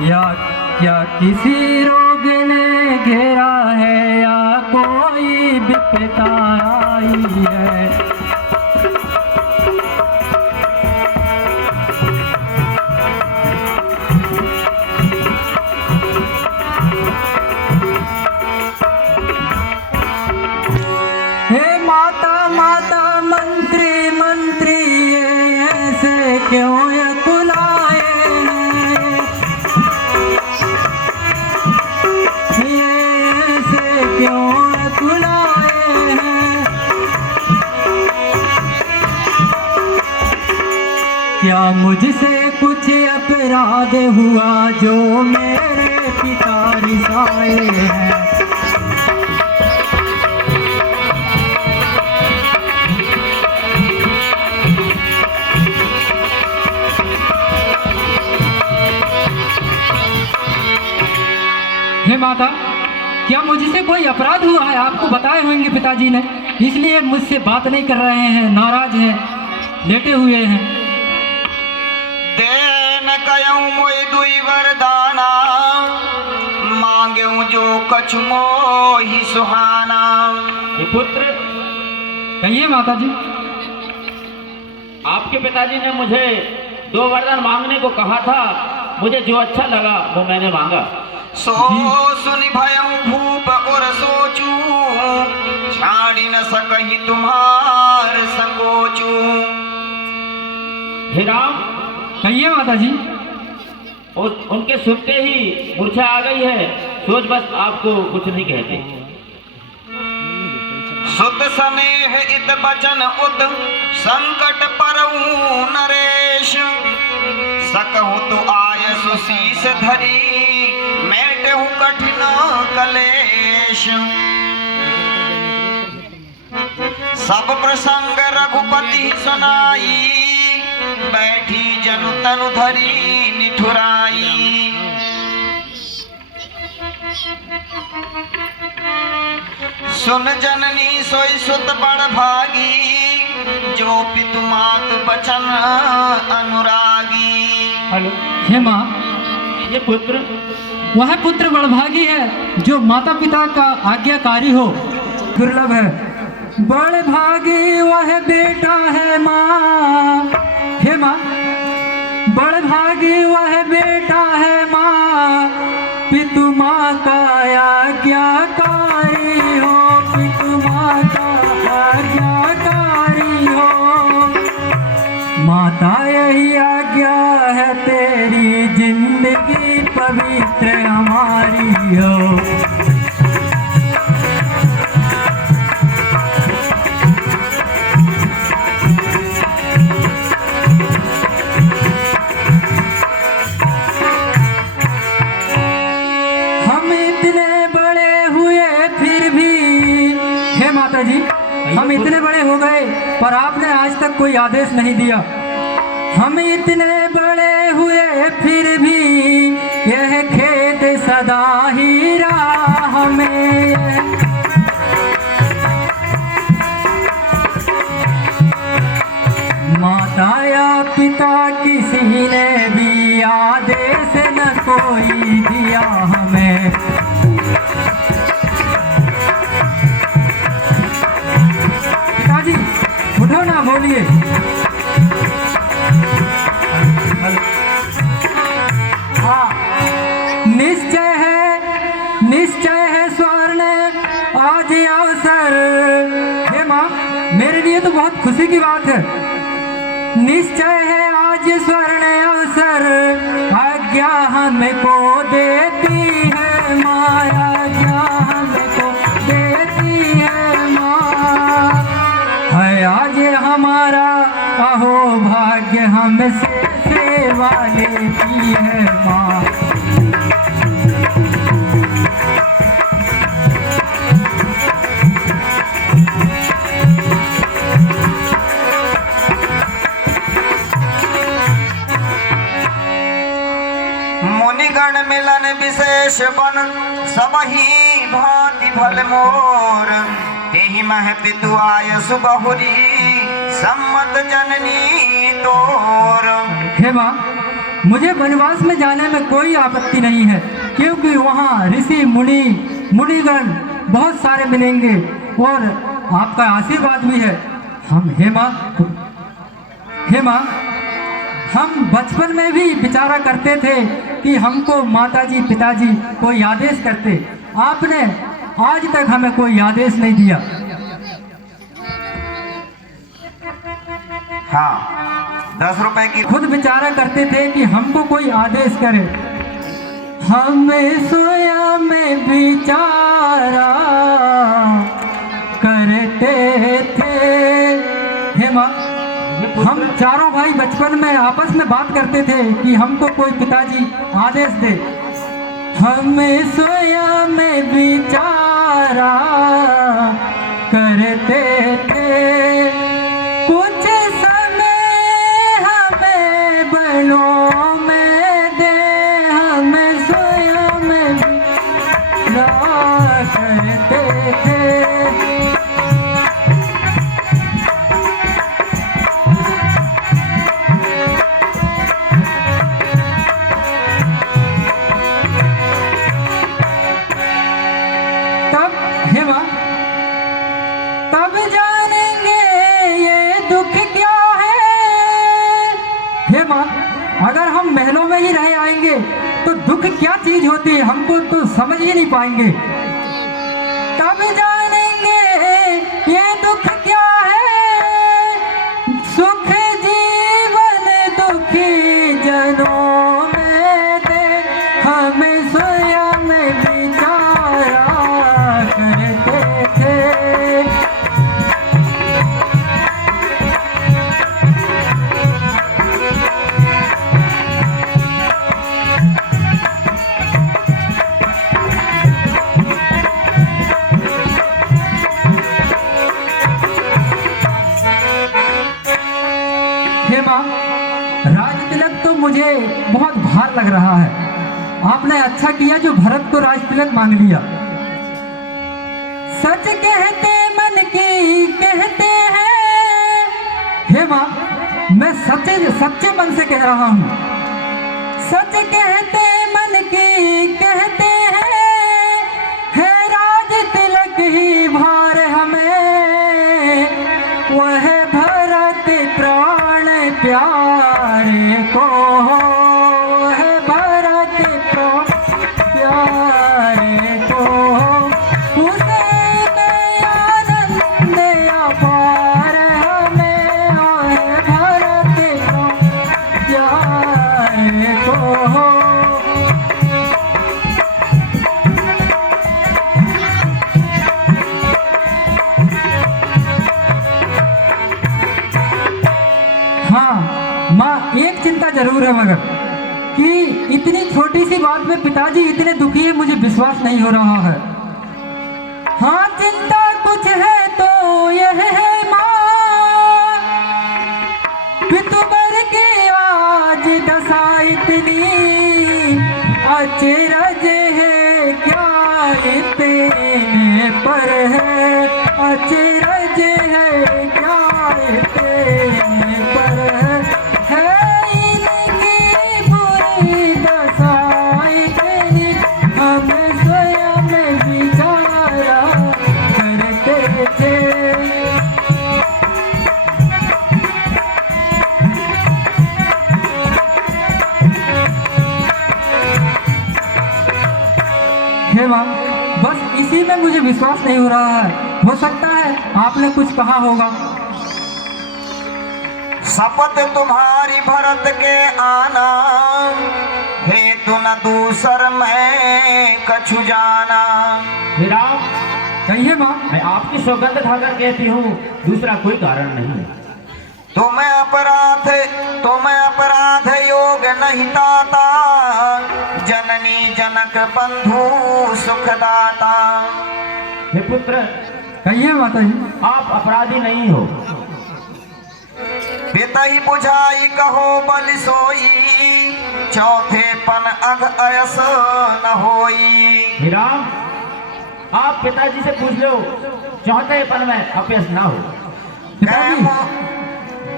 या क्या किसी रोग ने घेरा है या कोई विपदा आई है। हे माता माता मंत्री मंत्री ये ऐसे क्यों कुलाए हैं, ये ऐसे क्यों कुलाए हैं। क्या मुझसे कुछ अपराध हुआ जो मेरे पिता रिसाए हैं। हे माता, क्या मुझसे कोई अपराध हुआ है? आपको बताए होंगे पिताजी ने, इसलिए मुझसे बात नहीं कर रहे हैं, नाराज हैं, लेटे हुए हैं। देन कयऊं मोई दुई वरदाना, मांगेऊं जो कछ मोहि सुहाना। ये पुत्र, कहिए माता जी। आपके पिताजी ने मुझे 2 वरदान मांगने को कहा था, मुझे जो अच्छा लगा वो मैंने मांगा। सो सुनि भयऊं भूप और सोचू, छाड़ी न सकहि तुम्हार संकोचू। हे राम, कहिए माता जी। उनके सुनते ही मूर्छा आ गई है, सोच बस आपको कुछ नहीं कहते। सुत स्नेह इत बचन उद, संकट परऊं नरेश। सकहु तो आयसु शीस धरी, मेटहु कठिन कलेश। सब प्रसंग रघुपति सुनाई, बैठी जनु तनु धरी निठुराई। सुन जननी सोई सुत बड़ भागी, जो पितु मातु बचन अनुरागी। हेलो। हे माँ, ये पुत्र, वह पुत्र बड़भागी है जो माता पिता का आज्ञाकारी हो, दुर्लभ है। बड़भागी वह बेटा है माँ। हे माँ, बड़भागी वह बेटा है माँ, पितु माँ का आज्ञाकारी हो, पितु माँ का आज्ञाकारी हो। माता यही आज्ञा है तेरी, जिंदगी पवित्र हमारी हो। हम इतने बड़े हुए फिर भी, हे माता जी, हम इतने बड़े हो गए पर आपने आज तक कोई आदेश नहीं दिया। हम इतने बड़े हुए फिर भी यह खेद सदा ही रहा हमें। माता या पिता किसी ने भी आदेश न कोई दिया हमें। पिताजी उठो ना, बोलिए। हाँ, निश्चय है स्वर्ण आज अवसर। हे माँ, मेरे लिए तो बहुत खुशी की बात है। निश्चय है आज स्वर्ण अवसर, आज्ञा हमको देती है माँ, आज्ञा हमको देती है माँ। है आज हमारा अहो भाग्य, हमसे सेवा लेती है माँ। मुनिगण मिलन विशेष बन, सबही भांति भल मोर। तेहि मह पितु आयसु बहुरी, सम्मत जननी तोर। हे माँ, मुझे वनवास में जाने में कोई आपत्ति नहीं है, क्योंकि वहाँ ऋषि मुनिगण बहुत सारे मिलेंगे और आपका आशीर्वाद भी है। हे माँ, हम बचपन में भी विचारा करते थे कि हमको माताजी पिताजी कोई आदेश करते, आपने आज तक हमें कोई आदेश नहीं दिया। हाँ, 10 रुपए की। खुद विचारा करते थे कि हमको कोई आदेश करे, हमें सोया में विचारा करते थे। हे माँ, हम चारों भाई बचपन में आपस में बात करते थे कि हमको कोई पिताजी आदेश दे। हमें सोया में विचारा करते थे, कुछ समय हमें बलों में दे, हमें सोया में विचारा करते थे। तब जानेंगे ये दुख क्या है। हे माँ, अगर हम महलों में ही रह आएंगे तो दुख क्या चीज होती है हमको तो समझ ही नहीं पाएंगे। तब जानेंगे ये दुख क्या है, सुख जीवन दुखी जनों में दे, हमें सोया में विचारा करते थे। हे माँ, राज तिलक तो मुझे बहुत भार लग रहा है। आपने अच्छा किया जो भरत को राज तिलक मांग लिया। सच कहते मन की कहते हैं। हे माँ, मैं सच्चे मन से कह रहा हूँ। सच कहते मन की कहते हैं, है राज तिलक ही भार हमें, वह भरत प्राण प्यारे को, है भरत प्राण प्यारे को, उसे में आनंद अपार हमें, है भरत प्राण प्यारे को। हाँ माँ, एक चिंता जरूर है मगर कि इतनी छोटी सी बात में पिताजी इतने दुखी है, मुझे विश्वास नहीं हो रहा है। हाँ, चिंता कुछ है तो यह है माँ, पितुबर की आज दशा इतनी, अचरज है क्या इतने पर है, अचरज है क्या इतने पर है, इनकी बुरी दशा इतनी, हमें स्वयं विचारा करते थे। हे माँ, बस इसी में मुझे विश्वास नहीं हो रहा है। हो सकता है आपने कुछ कहा होगा। शपथ तुम्हारी भरत के आना, हेतु न दूसर मैं कछु जाना। हे राम, कहिए माँ। मैं आपकी सौगंध खाकर कहती हूँ, दूसरा कोई कारण नहीं। तुम्हें अपराध योग नहीं ताता, जननी जनक बंधु सुखदाता। हे पुत्र, कहिए माता जी। आप अपराधी नहीं हो। पिता ही बुझाई कहो बल सोई, चौथे पन अघ अयस न होई। हे राम, आप पिताजी से पूछ लो, चौथे पन में अपयश ना हो। पिताजी,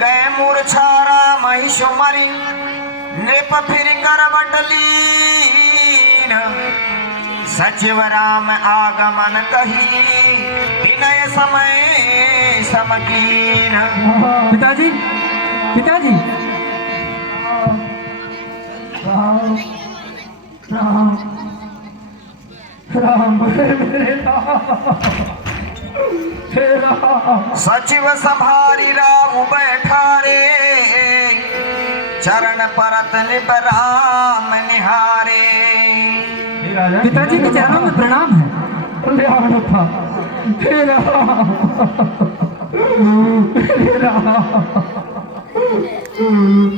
गए मूर्छा राम महिषुमरी, नृप फिर करवट लीन सचिव राम आगमन कही विनय समय समकीन। पिताजी पिताजी राम राम राम मेरे राम हे राम। सचिव संभारी राम बैठा रे चरण परत निब राम निहारे। पिताजी के चरणों में प्रणाम है। हे राम हे राम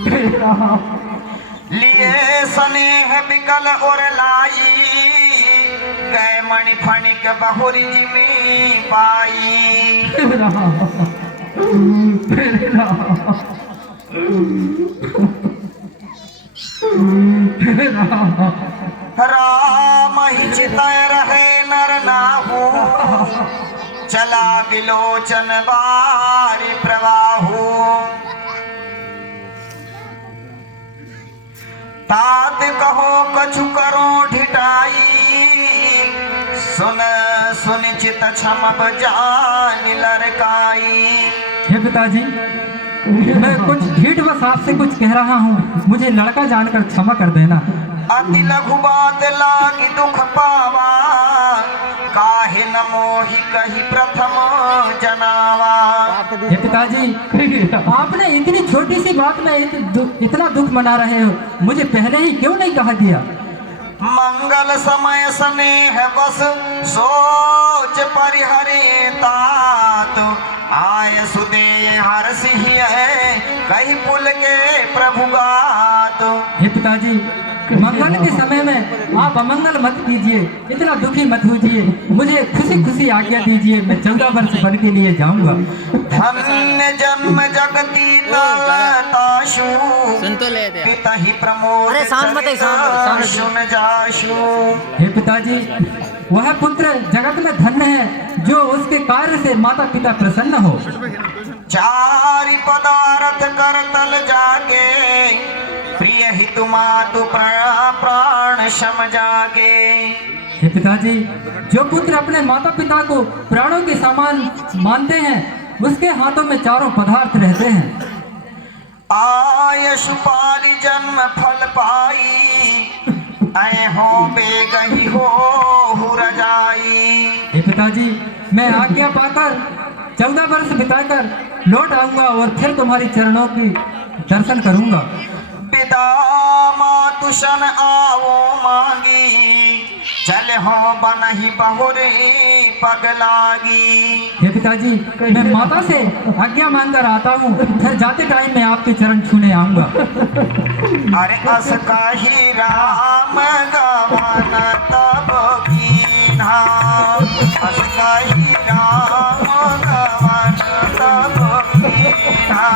हे राम। लिए स्नेह बिकल और लाई गए मणि फणिक बहुरी जिमी पाई। हे राम हे राम हे राम। राम ही चितय रहे नर नाहू चला विलोचन बारी प्रवाहू। तात कहो कछु करो ढिठाई सुन सुनिचित क्षम जान लरकाई। हे पिताजी मैं कुछ ढीठ बस आपसे कुछ कह रहा हूँ, मुझे लड़का जानकर क्षमा कर देना। अति लघु बात लागी दुख पावा काहे न मोहि कही प्रथम जनावा। हे पिताजी आपने इतनी छोटी सी बात में इतना दुख मना रहे हो, मुझे पहले ही क्यों नहीं कहा दिया। मंगल समय स्नेह बस सोच परिहरे तात आय सुदे हर सिंह कही पुल के प्रभु गात। हे पिताजी मंगल के समय में आप अमंगल मत कीजिए, इतना दुखी मत होइए, मुझे खुशी खुशी आज्ञा दीजिए, मैं 14 वर्ष वन के लिए जाऊंगा। धन्य जन्म जगती ताशु सुन तो ले दे। पिता ही प्रमोद सुन जाशु। हे पिताजी वह पुत्र जगत में धन्य है जो उसके कार्य से माता पिता प्रसन्न हो। चारि पदार्थ कर तल जागे प्रिय हितु मातु प्राण सम जागे। हे पिताजी जो पुत्र अपने माता पिता को प्राणों के समान मानते हैं उसके हाथों में चारों पदार्थ रहते हैं। आयशु पाली जन्म फल पाई ऐ हो बेगही हो रजाई। हे पिताजी मैं आज्ञा पाकर 14 वर्ष बिताकर लौट आऊंगा और फिर तुम्हारी चरणों की दर्शन करूंगा। पिता मातुशन आओ मांगी चले हो बनही बहुरे पग लागी। हे पिताजी मैं माता से आज्ञा मांगकर आता हूँ, फिर जाते टाइम मैं आपके चरण छूने आऊंगा। अरे अस कही राम गवन तब कीन्हा अस कही राम गवन तब कीन्हा।